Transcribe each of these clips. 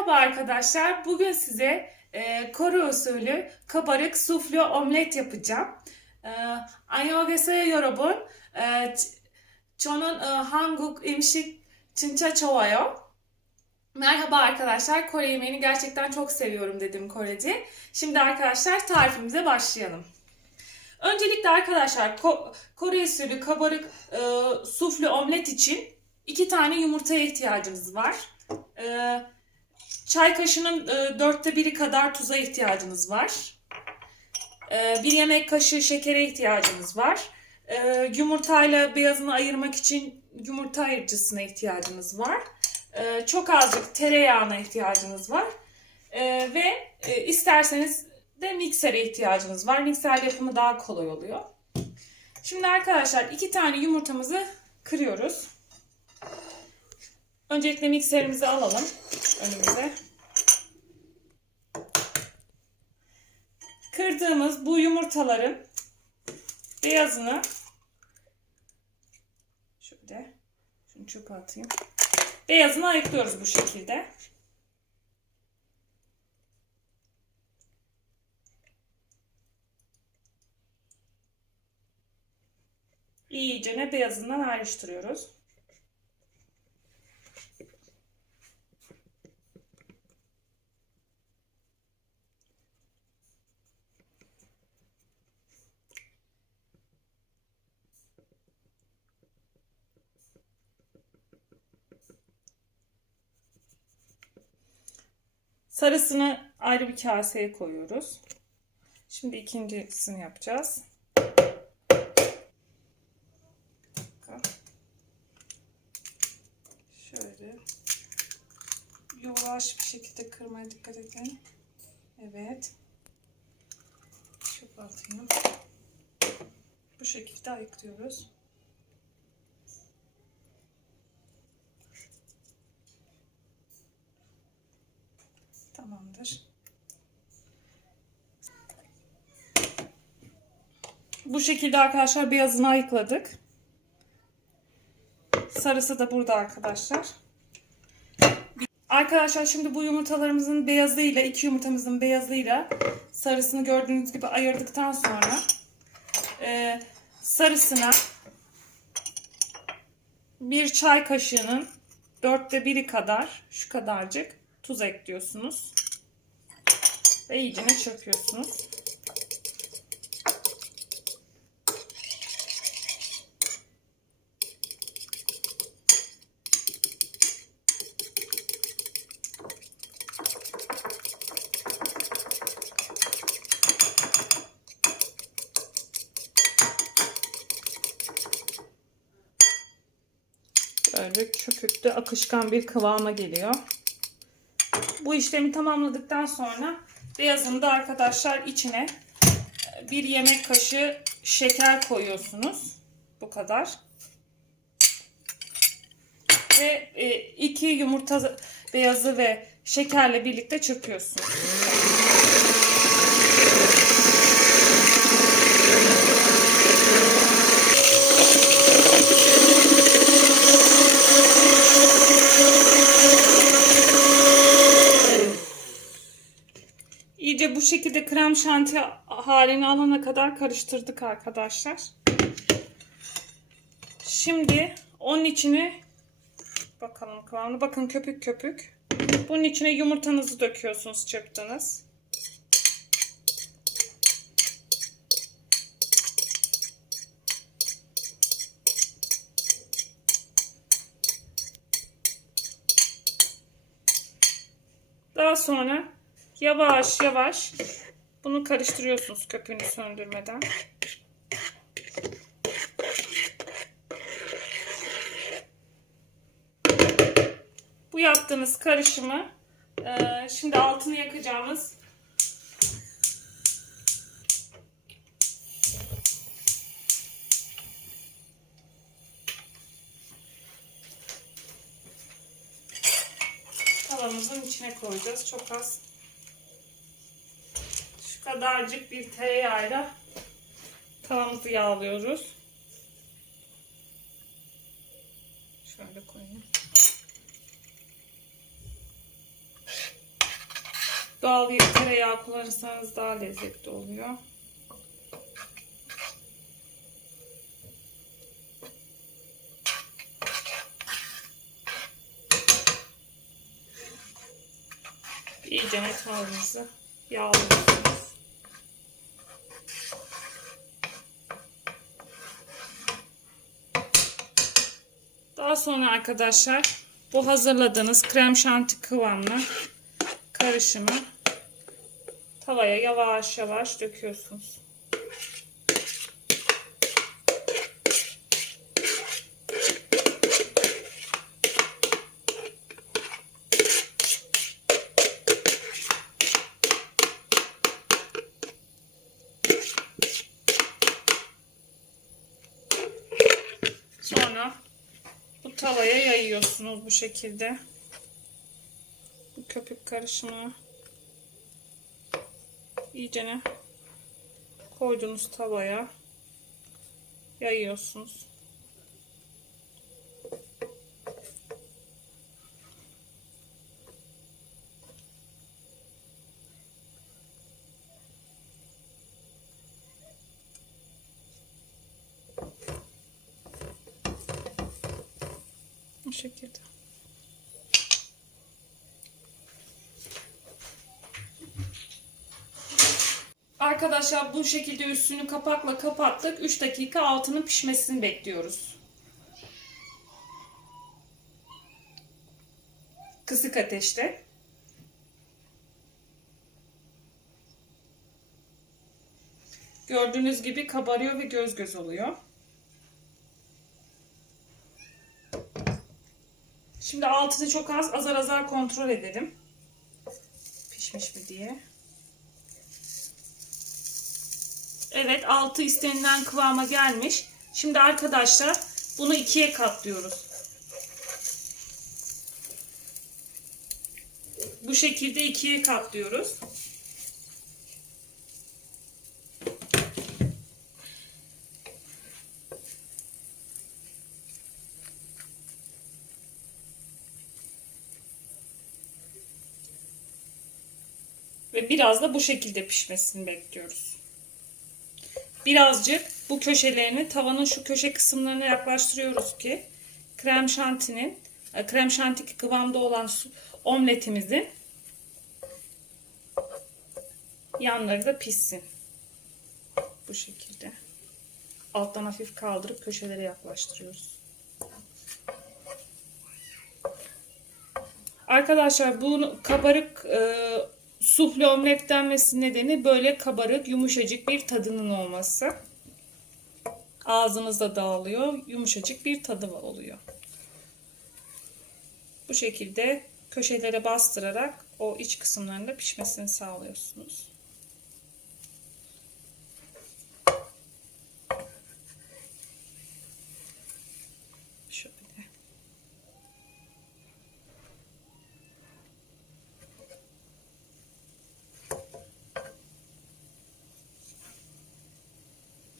Merhaba arkadaşlar. Bugün size e, Kore usulü kabarık sufle omlet yapacağım. E, 안녕하세요 여러분. E, ç- 저는 e, 한국 음식 진짜 좋아요. Merhaba arkadaşlar. Kore yemeğini gerçekten çok seviyorum dedim Korece. Şimdi arkadaşlar tarifimize başlayalım. Öncelikle arkadaşlar Ko- Kore usulü kabarık e, sufle omlet için iki tane yumurtaya ihtiyacımız var. E, Çay kaşığının e, dörtte biri kadar tuza ihtiyacınız var. E, bir yemek kaşığı şekere ihtiyacınız var. E, yumurtayla beyazını ayırmak için yumurta ayırıcısına ihtiyacınız var. Çok azıcık tereyağına ihtiyacınız var. Ve isterseniz de miksere ihtiyacınız var. Mikserle yapımı daha kolay oluyor. Şimdi arkadaşlar iki tane yumurtamızı kırıyoruz. Öncelikle mikserimizi alalım önümüze. Kırdığımız bu yumurtaların beyazını şöyle şunu çöpe atayım. Beyazını ayıklıyoruz bu şekilde. İyicene beyazından ayrıştırıyoruz. Sarısını ayrı bir kaseye koyuyoruz. Şimdi ikincisini yapacağız. Şöyle yavaş bir şekilde kırmaya dikkat edin. Evet. Çöpe atayım. Bu şekilde ayıklıyoruz. Tamamdır. Bu şekilde arkadaşlar beyazını ayıkladık. Sarısı da burada arkadaşlar. Arkadaşlar şimdi bu yumurtalarımızın beyazıyla, iki yumurtamızın beyazıyla sarısını gördüğünüz gibi ayırdıktan sonra e, sarısına bir çay kaşığının dörtte biri kadar şu kadarcık tuz ekliyorsunuz. Ve iyicene çırpıyorsunuz. Böyle köpüklü akışkan bir kıvama geliyor. Bu işlemi tamamladıktan sonra beyazını da arkadaşlar içine bir yemek kaşığı şeker koyuyorsunuz. Bu kadar. Ve e, iki yumurta beyazı ve şekerle birlikte çırpıyorsunuz. İyice bu krem şanti halini alana kadar karıştırdık arkadaşlar. Şimdi onun içine bakalım kıvamını. Bakın köpük köpük. Bunun içine yumurtanızı döküyorsunuz çırptınız. Daha sonra yavaş yavaş bunu karıştırıyorsunuz köpüğünü söndürmeden. Bu yaptığımız karışımı e, şimdi altını yakacağımız tavamızın içine koyacağız. Çok az kadarcık bir tereyağıyla tavamızı yağlıyoruz. Şöyle koyayım. Doğal tereyağı kullanırsanız daha lezzetli oluyor. İyice tavanınızı yağlıyorsunuz. Daha sonra arkadaşlar bu hazırladığınız krem şanti kıvamlı karışımı tavaya yavaş yavaş döküyorsunuz. Sonra tavaya yayıyorsunuz bu şekilde. Bu köpük karışımı iyicene koyduğunuz tavaya yayıyorsunuz. Bu şekilde. Arkadaşlar bu şekilde üstünü kapakla kapattık. 3 dakika altının pişmesini bekliyoruz. Kısık ateşte. Gördüğünüz gibi kabarıyor ve göz göz oluyor. Şimdi altını çok az azar azar kontrol edelim. Pişmiş mi diye. Evet altı istenilen kıvama gelmiş. Şimdi arkadaşlar bunu ikiye katlıyoruz. Bu şekilde ikiye katlıyoruz. Ve biraz da bu şekilde pişmesini bekliyoruz. Birazcık bu köşelerini tavanın şu köşe kısımlarına yaklaştırıyoruz ki krem şantinin e, krem şanti kıvamda olan omletimizin yanları da pişsin. Bu şekilde. Alttan hafif kaldırıp köşelere yaklaştırıyoruz. Arkadaşlar bu kabarık e, sufle omlet denmesi nedeni böyle kabarık yumuşacık bir tadının olması. Ağzınızda dağılıyor. Yumuşacık bir tadı oluyor. Bu şekilde köşelere bastırarak o iç kısımlarında pişmesini sağlıyorsunuz.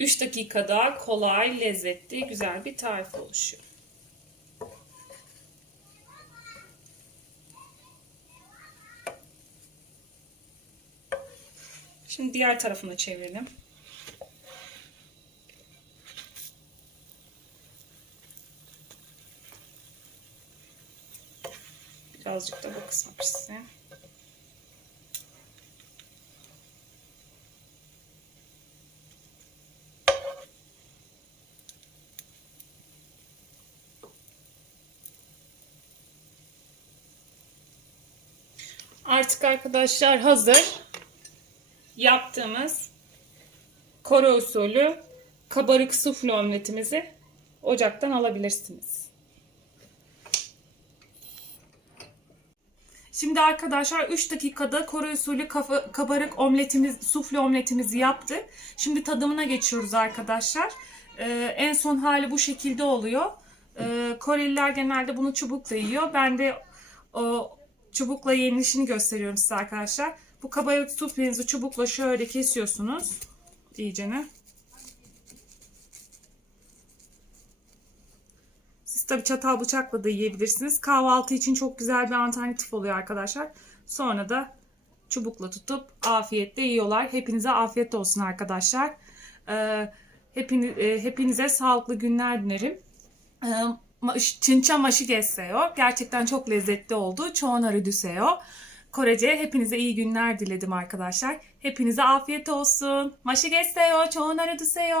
3 dakikada kolay, lezzetli, güzel bir tarif oluşuyor. Şimdi diğer tarafını çevirelim. Birazcık da bu kısmı pişsin. Artık arkadaşlar hazır. Yaptığımız Kore usulü kabarık sufle omletimizi ocaktan alabilirsiniz. Şimdi arkadaşlar 3 dakikada Kore usulü kafa, kabarık omletimiz, sufle omletimizi yaptık. Şimdi tadımına geçiyoruz arkadaşlar. Ee, en son hali bu şekilde oluyor. Ee, Koreliler genelde bunu çubukla yiyor. Ben de o çubukla yenilişini gösteriyorum size arkadaşlar. Bu kabarık suflenizi çubukla şöyle kesiyorsunuz. İyicene. Siz tabi çatal bıçakla da yiyebilirsiniz. Kahvaltı için çok güzel bir alternatif oluyor arkadaşlar. Sonra da çubukla tutup afiyetle yiyorlar. Hepinize afiyet olsun arkadaşlar. Ee, hepini, e, hepinize sağlıklı günler dilerim. Ee, ma- Çinça maşı gesseyo. Gerçekten çok lezzetli oldu. Çoğunarı düseyo. Korece hepinize iyi günler diledim arkadaşlar. Hepinize afiyet olsun. Maşı gesseyo. Çoğunarı düseyo.